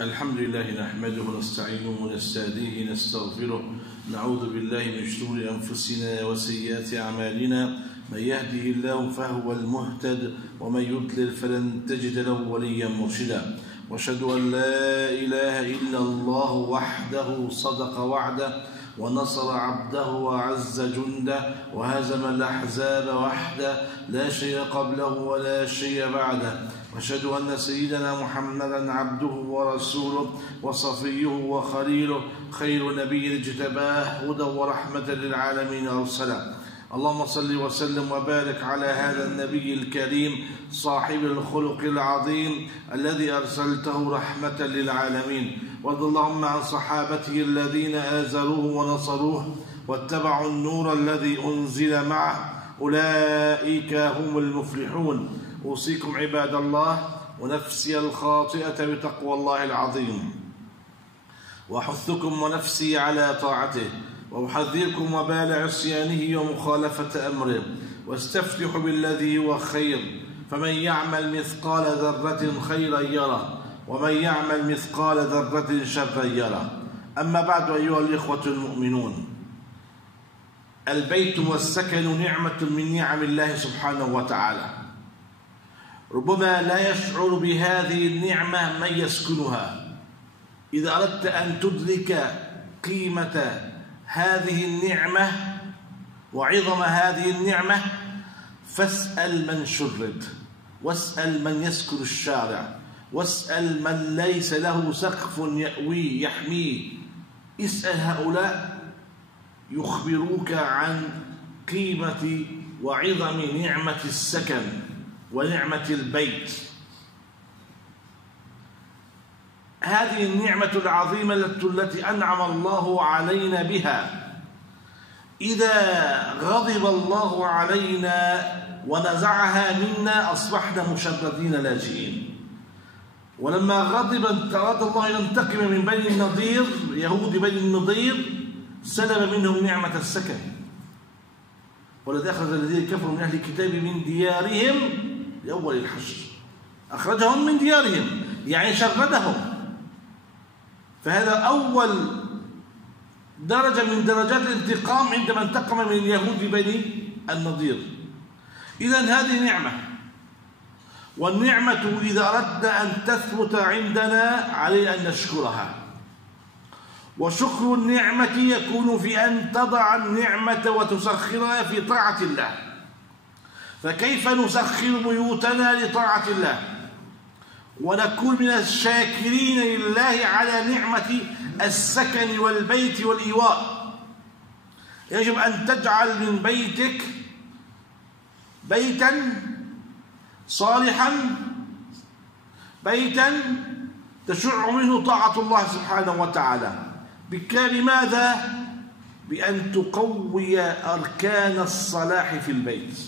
الحمد لله نحمده ونستعينه ونستهديه نستغفره نعوذ بالله من شرور أنفسنا وسيئات أعمالنا من يهده الله فهو المهتد ومن يضلل فلن تجد له وليا مرشدا وأشهد أن لا إله إلا الله وحده صدق وعده ونصر عبده وعز جنده وهزم الأحزاب وحده لا شيء قبله ولا شيء بعده وأشهد أن سيدنا محمدا عبده ورسوله وصفيه وخليله خير نبي اجتباه هدى ورحمة للعالمين أرسله. اللهم صل وسلم وبارك على هذا النبي الكريم صاحب الخلق العظيم الذي أرسلته رحمة للعالمين. وارض اللهم عن صحابته الذين آزروه ونصروه واتبعوا النور الذي أنزل معه أولئك هم المفلحون. أوصيكم عباد الله ونفسي الخاطئة بتقوى الله العظيم وأحثكم ونفسي على طاعته وأحذركم وبال عصيانه ومخالفة أمره واستفتح بالذي هو خير فمن يعمل مثقال ذرة خيرا يره ومن يعمل مثقال ذرة شرا يره. أما بعد أيها الإخوة المؤمنون، البيت والسكن نعمة من نعم الله سبحانه وتعالى، ربما لا يشعر بهذه النعمة من يسكنها. إذا أردت أن تدرك قيمة هذه النعمة وعظم هذه النعمة فاسأل من شرد، واسأل من يسكن الشارع، واسأل من ليس له سقف يأويه يحميه. اسأل هؤلاء يخبروك عن قيمة وعظم نعمة السكن ونعمة البيت. هذه النعمة العظيمة التي أنعم الله علينا بها، إذا غضب الله علينا ونزعها منا أصبحنا مشردين لاجئين. ولما غضب أراد الله أن ينتقم من بني النضير، يهود بني النضير، سلب منهم نعمة السكن. والذي أخرج الذين كفروا من أهل الكتاب من ديارهم لأول الحشر، أخرجهم من ديارهم يعني شردهم. فهذا أول درجة من درجات الانتقام عندما انتقم من اليهود بني النضير. إذن هذه نعمة، والنعمة إذا أردنا أن تثبت عندنا علينا أن نشكرها. وشكر النعمة يكون في أن تضع النعمة وتسخرها في طاعة الله. فكيف نسخر بيوتنا لطاعة الله ونكون من الشاكرين لله على نعمة السكن والبيت والإيواء؟ يجب أن تجعل من بيتك بيتا صالحا، بيتا تشع منه طاعة الله سبحانه وتعالى. بماذا؟ بأن تقوي أركان الصلاح في البيت،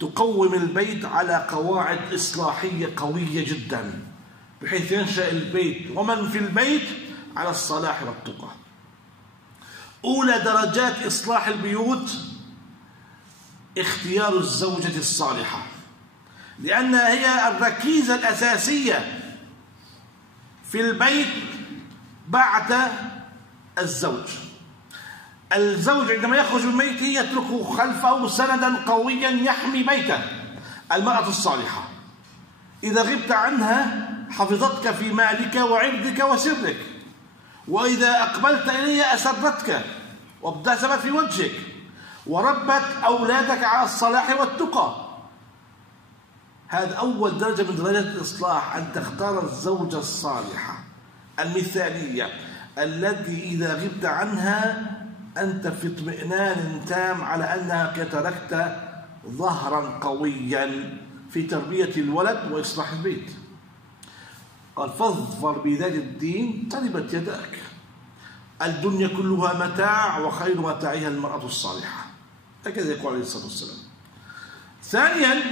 تقوم البيت على قواعد إصلاحية قوية جدا بحيث ينشأ البيت ومن في البيت على الصلاح والتقى. أولى درجات إصلاح البيوت اختيار الزوجة الصالحة، لأنها هي الركيزة الأساسية في البيت بعد الزوج. الزوج عندما يخرج من بيته يترك خلفه سندا قويا يحمي بيته. المرأة الصالحة إذا غبت عنها حفظتك في مالك وعرضك وسرك، وإذا أقبلت إليها أسرتك وابتسمت في وجهك وربت أولادك على الصلاح والتقى. هذا أول درجة من درجات الإصلاح، أن تختار الزوجة الصالحة المثالية التي إذا غبت عنها أنت في اطمئنان تام على أنك تركت ظهرا قويا في تربية الولد وإصلاح البيت. قال فاظفر بذات الدين تربت يداك. الدنيا كلها متاع وخير متاعها المرأة الصالحة، هكذا يقول عليه الصلاة والسلام. ثانيا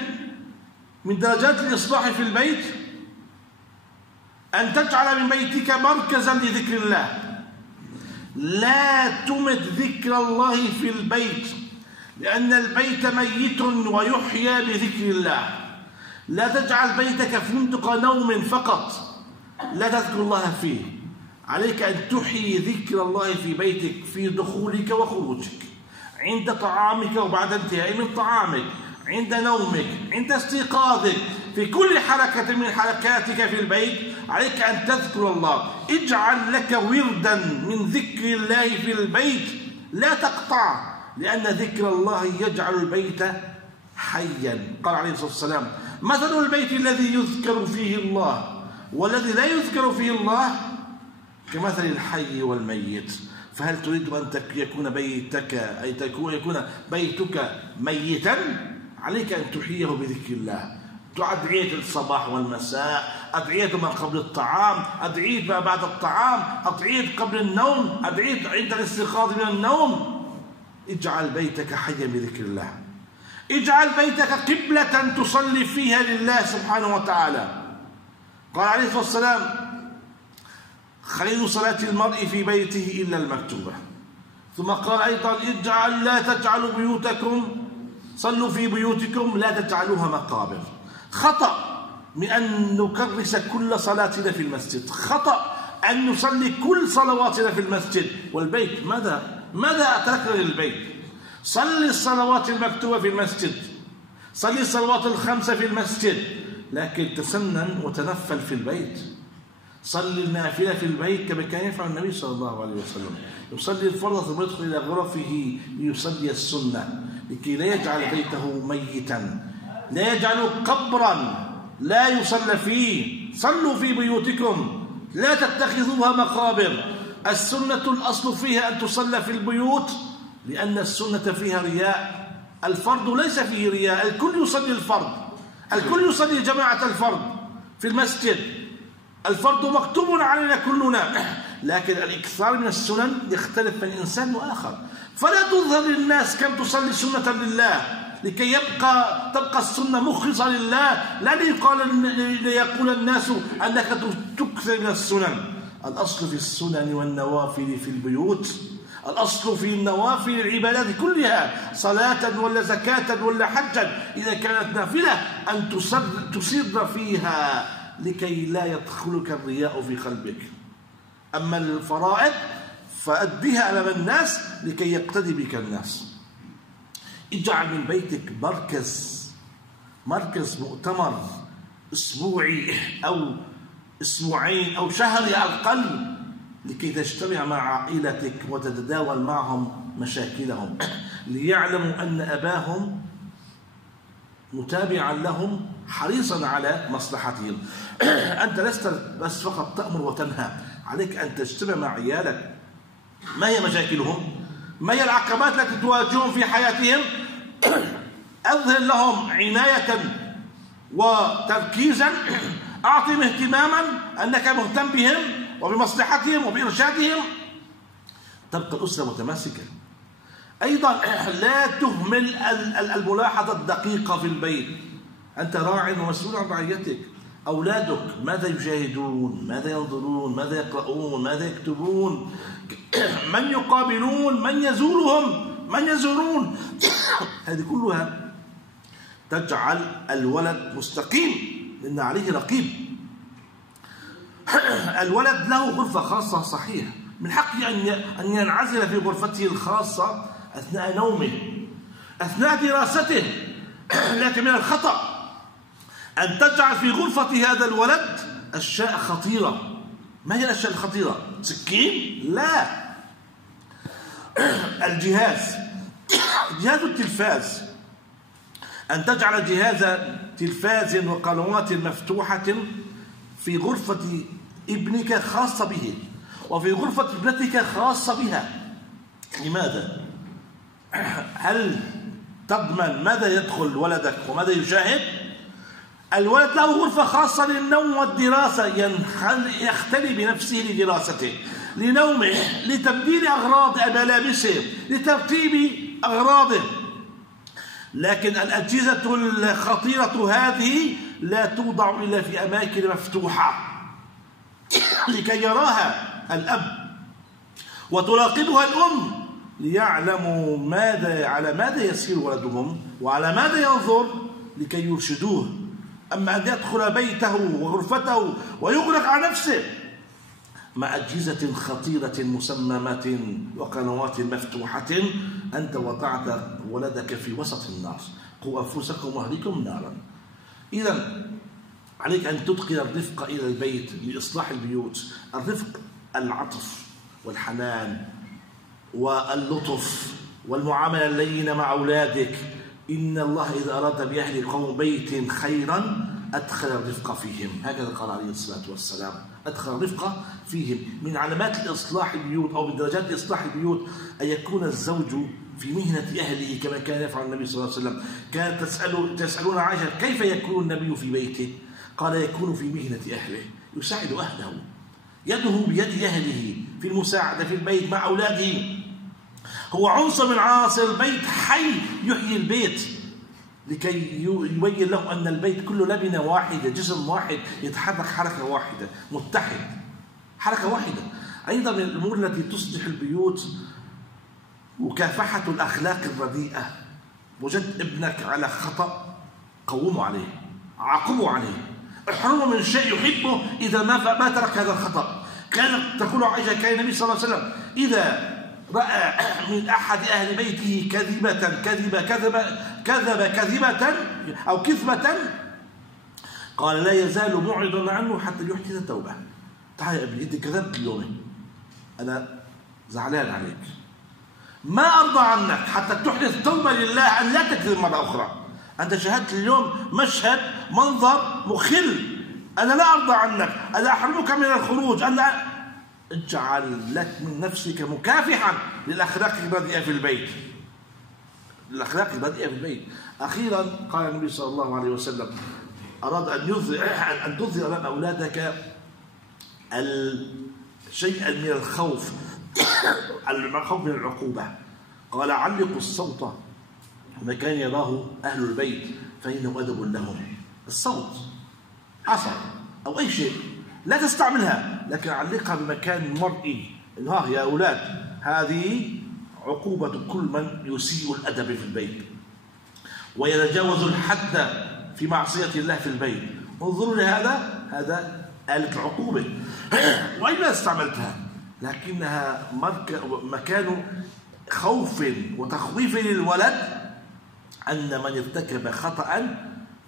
من درجات الإصلاح في البيت أن تجعل من بيتك مركزا لذكر الله. لا تمت ذكر الله في البيت، لأن البيت ميت ويحيى بذكر الله. لا تجعل بيتك فندق نوم فقط، لا تذكر الله فيه. عليك أن تحيي ذكر الله في بيتك، في دخولك وخروجك، عند طعامك وبعد انتهاء من طعامك، عند نومك، عند استيقاظك، في كل حركة من حركاتك في البيت عليك أن تذكر الله. اجعل لك وردا من ذكر الله في البيت لا تقطع، لأن ذكر الله يجعل البيت حيا. قال عليه الصلاة والسلام: مثل البيت الذي يذكر فيه الله والذي لا يذكر فيه الله كمثل الحي والميت. فهل تريد أن يكون بيتك يكون بيتك ميتا؟ عليك أن تحييه بذكر الله. أدعية الصباح والمساء، أدعية ما قبل الطعام، أدعية ما بعد الطعام، أدعية قبل النوم، أدعية عند الاستيقاظ من النوم. اجعل بيتك حيا بذكر الله. اجعل بيتك قبلة تصلي فيها لله سبحانه وتعالى. قال عليه الصلاة والسلام: خير صلاة المرء في بيته إلا المكتوبة. ثم قال أيضا: لا تجعلوا بيوتكم، صلوا في بيوتكم لا تجعلوها مقابر. خطأ من أن نكرس كل صلاتنا في المسجد، خطأ أن نصلي كل صلواتنا في المسجد والبيت. ماذا أتركنا للبيت؟ صلي الصلوات المكتوبة في المسجد، صلي الصلوات الخمسة في المسجد، لكن تسنن وتنفل في البيت. صلي النافلة في البيت كما كان يفعل النبي صلى الله عليه وسلم، يصلي الفرض ثم يدخل إلى غرفه ليصلي السنة، لكي لا يجعل بيته ميتا، لا يجعله قبرا لا يصلى فيه. صلوا في بيوتكم لا تتخذوها مقابر. السنة الأصل فيها أن تصلى في البيوت، لأن السنة فيها رياء. الفرض ليس فيه رياء، الكل يصلي الفرض، الكل يصلي جماعة الفرض في المسجد. الفرض مكتوب علينا كلنا، لكن الإكثار من السنن يختلف من إنسان وآخر. فلا تظهر للناس كم تصلي سنة لله، لكي تبقى السنة مخلصة لله، لا ليقول الناس أنك تكثر من السنن. الأصل في السنن والنوافل في البيوت، الأصل في النوافل العبادات كلها، صلاة ولا زكاة ولا حجا، إذا كانت نافلة أن تصر فيها لكي لا يدخلك الرياء في قلبك. أما الفرائض فأديها أمام الناس لكي يقتدي بك الناس. اجعل من بيتك مركز مؤتمر أسبوعي أو أسبوعين أو شهر على الأقل، لكي تجتمع مع عائلتك وتتداول معهم مشاكلهم، ليعلموا أن أباهم متابعا لهم حريصا على مصلحتهم. أنت لست بس فقط تأمر وتنهى، عليك أن تجتمع مع عيالك. ما هي مشاكلهم؟ ما هي العقبات التي تواجههم في حياتهم؟ أظهر لهم عناية وتركيزا، أعطهم اهتماما أنك مهتم بهم وبمصلحتهم وبإرشادهم، تبقى الأسرة متماسكة. أيضا لا تهمل الملاحظة الدقيقة في البيت. أنت راع ومسؤول عن رعيتك. أولادك ماذا يشاهدون، ماذا ينظرون، ماذا يقرؤون، ماذا يكتبون، من يقابلون، من يزورهم، من يزورون. هذه كلها تجعل الولد مستقيم، لأن عليه رقيب. الولد له غرفة خاصة صحيح، من حقه أن ينعزل في غرفته الخاصة أثناء نومه، أثناء دراسته، لكن من الخطأ أن تجعل في غرفة هذا الولد أشياء خطيرة. ما هي الأشياء الخطيرة؟ سكين؟ لا. جهاز التلفاز، أن تجعل جهاز تلفاز وقنوات مفتوحة في غرفة ابنك خاصة به، وفي غرفة ابنتك خاصة بها. لماذا؟ هل تضمن ماذا يدخل ولدك وماذا يشاهد؟ الولد له غرفة خاصة للنوم والدراسة، يختلي بنفسه لدراسته، لنومه، لتبديل أغراض ملابسه، لترتيب أغراضه. لكن الأجهزة الخطيرة هذه لا توضع إلا في أماكن مفتوحة لكي يراها الأب وتراقبها الأم، ليعلموا على ماذا يسير ولدهم وعلى ماذا ينظر، لكي يرشدوه أما أن يدخل بيته وغرفته ويغلق على نفسه مع أجهزة خطيرة مسممة وقنوات مفتوحة، أنت وضعت ولدك في وسط النار. قوا أنفسكم وأهليكم نارا. إذا عليك أن تدخل الرفق إلى البيت لإصلاح البيوت، الرفق العطف والحنان واللطف والمعاملة اللينة مع أولادك. إن الله إذا أراد بأهل قوم بيت خيرا أدخل الرفق فيهم، هكذا قال عليه الصلاة والسلام، أدخل الرفق فيهم. من علامات إصلاح البيوت أو من درجات إصلاح البيوت أن يكون الزوج في مهنة أهله كما كان يفعل النبي صلى الله عليه وسلم. كانت تسألون عائشة كيف يكون النبي في بيته؟ قال يكون في مهنة أهله، يساعد أهله، يده بيد أهله في المساعدة في البيت مع أولاده. هو عنصر من عناصر البيت، حي يحيي البيت لكي يبين له أن البيت كله لبنة واحدة، جسم واحد يتحرك حركة واحدة، متحد حركة واحدة. أيضا من الأمور التي تصلح البيوت مكافحة الأخلاق الرديئة. وجد ابنك على خطأ، قوموا عليه، عاقبوا عليه، احرموا من شيء يحبه إذا ما ترك هذا الخطأ. كانت تقول عائشة كان النبي صلى الله عليه وسلم إذا رأى من أحد أهل بيته كذبة أو كذبة قال لا يزال معرضا عنه حتى يحدث التوبة. تعال يا ابني أنت كذبت اليوم، أنا زعلان عليك، ما أرضى عنك حتى تحدث توبة لله أن لا تكذب مرة أخرى. أنت شاهدت اليوم مشهد منظر مخل، أنا لا أرضى عنك، أنا أحرمك من الخروج، أنا اجعل لك من نفسك مكافحا للأخلاق الرديئة في البيت، الأخلاق الرديئة في البيت. أخيرا قال النبي صلى الله عليه وسلم أراد أن تظهر أمام أولادك شيئا من الخوف، الخوف من العقوبة. قال علقوا الصوت مكان يراه أهل البيت فإنه أدب لهم. الصوت عصا أو أي شيء لا تستعملها، لكن علقها بمكان مرئي. ها يا أولاد هذه عقوبة كل من يسيء الأدب في البيت ويتجاوز الحد في معصية الله في البيت. انظروا لهذا، هذا آلة العقوبة. وأين استعملتها؟ لكنها مكان خوف وتخويف للولد أن من ارتكب خطأ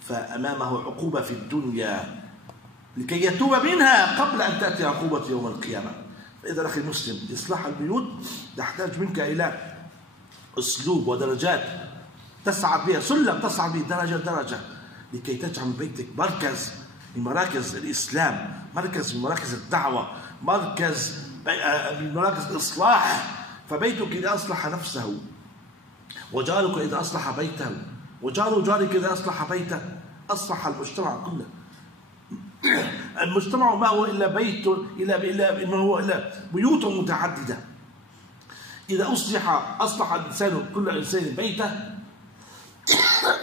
فأمامه عقوبة في الدنيا لكي يتوب منها قبل أن تأتي عقوبة يوم القيامة. فإذا أخي المسلم إصلاح البيوت تحتاج منك إلى أسلوب ودرجات تسعى بها، سلم تسعى به درجة درجة لكي تجعل بيتك مركز من مراكز الإسلام، مركز من مراكز الدعوة، مركز من مراكز الإصلاح. فبيتك إذا أصلح نفسه، وجارك إذا أصلح بيته، وجار جارك إذا أصلح بيته، أصلح المجتمع كله. المجتمع ما هو إلا بيت، إلا بيوت متعددة. إذا أصلح الإنسان كل إنسان بيته،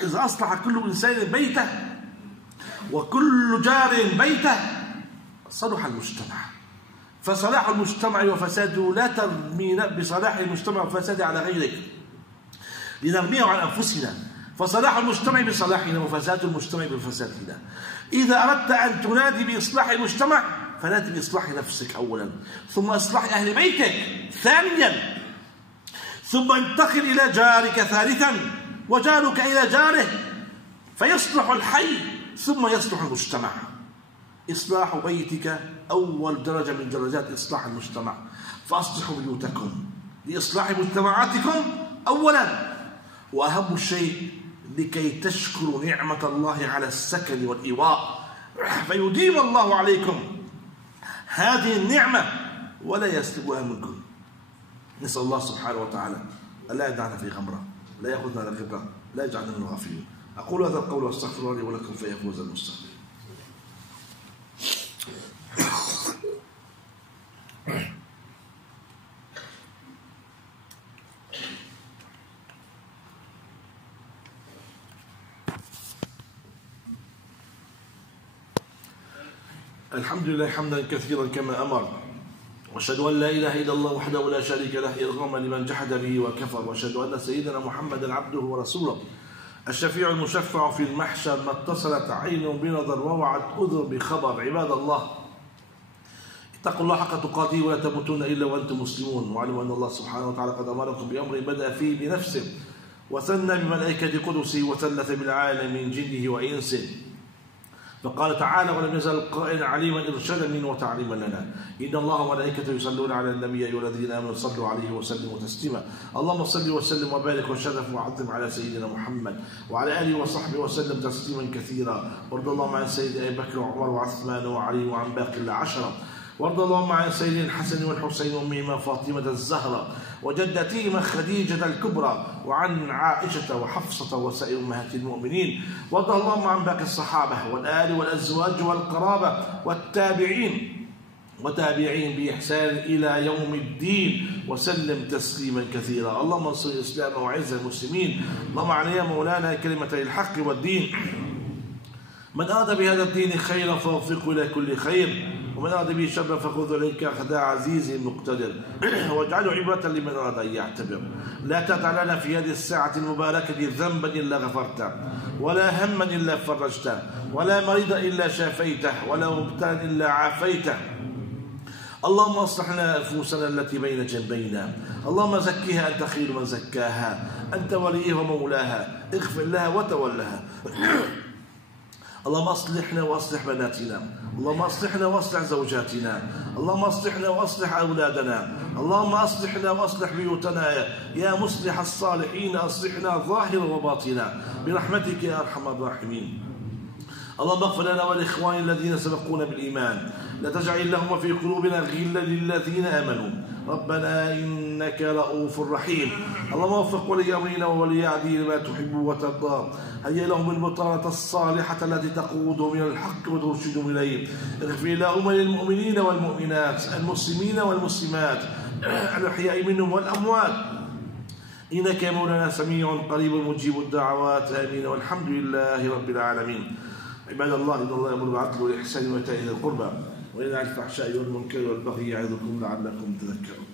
إذا أصلح كل إنسان بيته وكل جار بيته صلح المجتمع. فصلاح المجتمع وفساده لا ترمي بصلاح المجتمع وفساده على غيرك، لنرميه عن أنفسنا. فصلاح المجتمع بصلاحنا وفساد المجتمع بفسادنا. إذا أردت أن تنادي بإصلاح المجتمع فنادي بإصلاح نفسك أولا، ثم إصلاح أهل بيتك ثانيا، ثم انتقل إلى جارك ثالثا، وجارك إلى جاره، فيصلح الحي ثم يصلح المجتمع. إصلاح بيتك أول درجة من درجات إصلاح المجتمع. فأصلحوا بيوتكم لإصلاح مجتمعاتكم أولا، وأهم شيء لكي تشكروا نعمة الله على السكن والإيواء، فيديم الله عليكم هذه النعمة ولا يسلبها منكم. نسأل الله سبحانه وتعالى ألا يدعنا في غمرة، لا يأخذنا على غبرة، لا يجعلنا من الغافلين. أقول هذا القول واستغفر الله لي ولكم فيفوز المستغفرين. الحمد لله حمدا كثيرا كما أمر، وأشهد أن لا إله إلا الله وحده لا شريك له إرغاما لمن جحد به وكفر، وأشهد أن سيدنا محمدا عبده ورسوله الشفيع المشفع في المحشر، ما اتصلت عين بنظر ووعت أذن بخبر. عباد الله، اتقوا الله حق تقاته ولا تموتون إلا وأنتم مسلمون، واعلموا أن الله سبحانه وتعالى قد أمركم بأمر بدأ فيه بنفسه وثنى بملائكة قدسه وثلث بالعالم من جنه وإنسه، فقال تعالى: ولم يزل قائلا عليما إرشادا منه وتعليما لنا. إن الله وملائكته يصلون على النبي يا أيها الذين آمنوا صلوا عليه وسلموا تسليما. اللهم صل وسلم وبارك وشرف وعظم على سيدنا محمد وعلى آله وصحبه وسلم تسليما كثيرا. وارض اللهم عن سيدنا أبي بكر وعمر وعثمان وعلي وعن باقي العشرة. وارض اللهم عن سيدنا الحسن والحسين وأمهما فاطمة الزهراء وجدتهما خديجة الكبرى، وعن عائشة وحفصة وسائر أمهات المؤمنين. وارض اللهم عن باقي الصحابة والآل والأزواج والقرابة والتابعين وتابعين بإحسان إلى يوم الدين، وسلم تسليما كثيرا. اللهم انصر الإسلام وعز المسلمين. اللهم علينا مولانا كلمتي الحق والدين. من أراد بهذا الدين خيرا فوفقه إلى كل خير، ومن أراد به شرا فخذ إليك أخذ عزيز مقتدر، واجعله عبرة لمن أراد أن يعتبر. لا تدع لنا في هذه الساعة المباركة ذنبا إلا غفرته، ولا هما إلا فرجته، ولا مريضا إلا شافيته، ولا مبتلا إلا عافيته. اللهم اصلح لنا نفوسنا التي بين جنبينا، اللهم زكها أنت خير من زكاها، أنت وليها ومولاها، اغفر لها وتولها. اللهم اصلحنا واصلح بناتنا، اللهم اصلحنا واصلح زوجاتنا، اللهم اصلحنا واصلح اولادنا، اللهم اصلحنا واصلح بيوتنا يا مصلح الصالحين، اصلحنا ظاهرا وباطنا برحمتك يا ارحم الراحمين. اللهم اغفر لنا ولاخواننا الذين سبقونا بالايمان، لا تجعل اللهم في قلوبنا غلا للذين امنوا، ربنا انك رؤوف رحيم. اللهم وفق ولي امرنا وولي عهده لما تحب وترضى، هيا لهم البطانه الصالحه التي تقودهم الى الحق وترشدهم اليه. اغفر اللهم للمؤمنين والمؤمنات، المسلمين والمسلمات، الاحياء منهم والاموات، انك يا مولانا سميع قريب مجيب الدعوات. امين، والحمد لله رب العالمين. عباد الله، ان الله يامر بالعدل والاحسان وايتاء ذي القربى وينهى عن الفحشاء والمنكر والبغي يعظكم لعلكم تذكرون.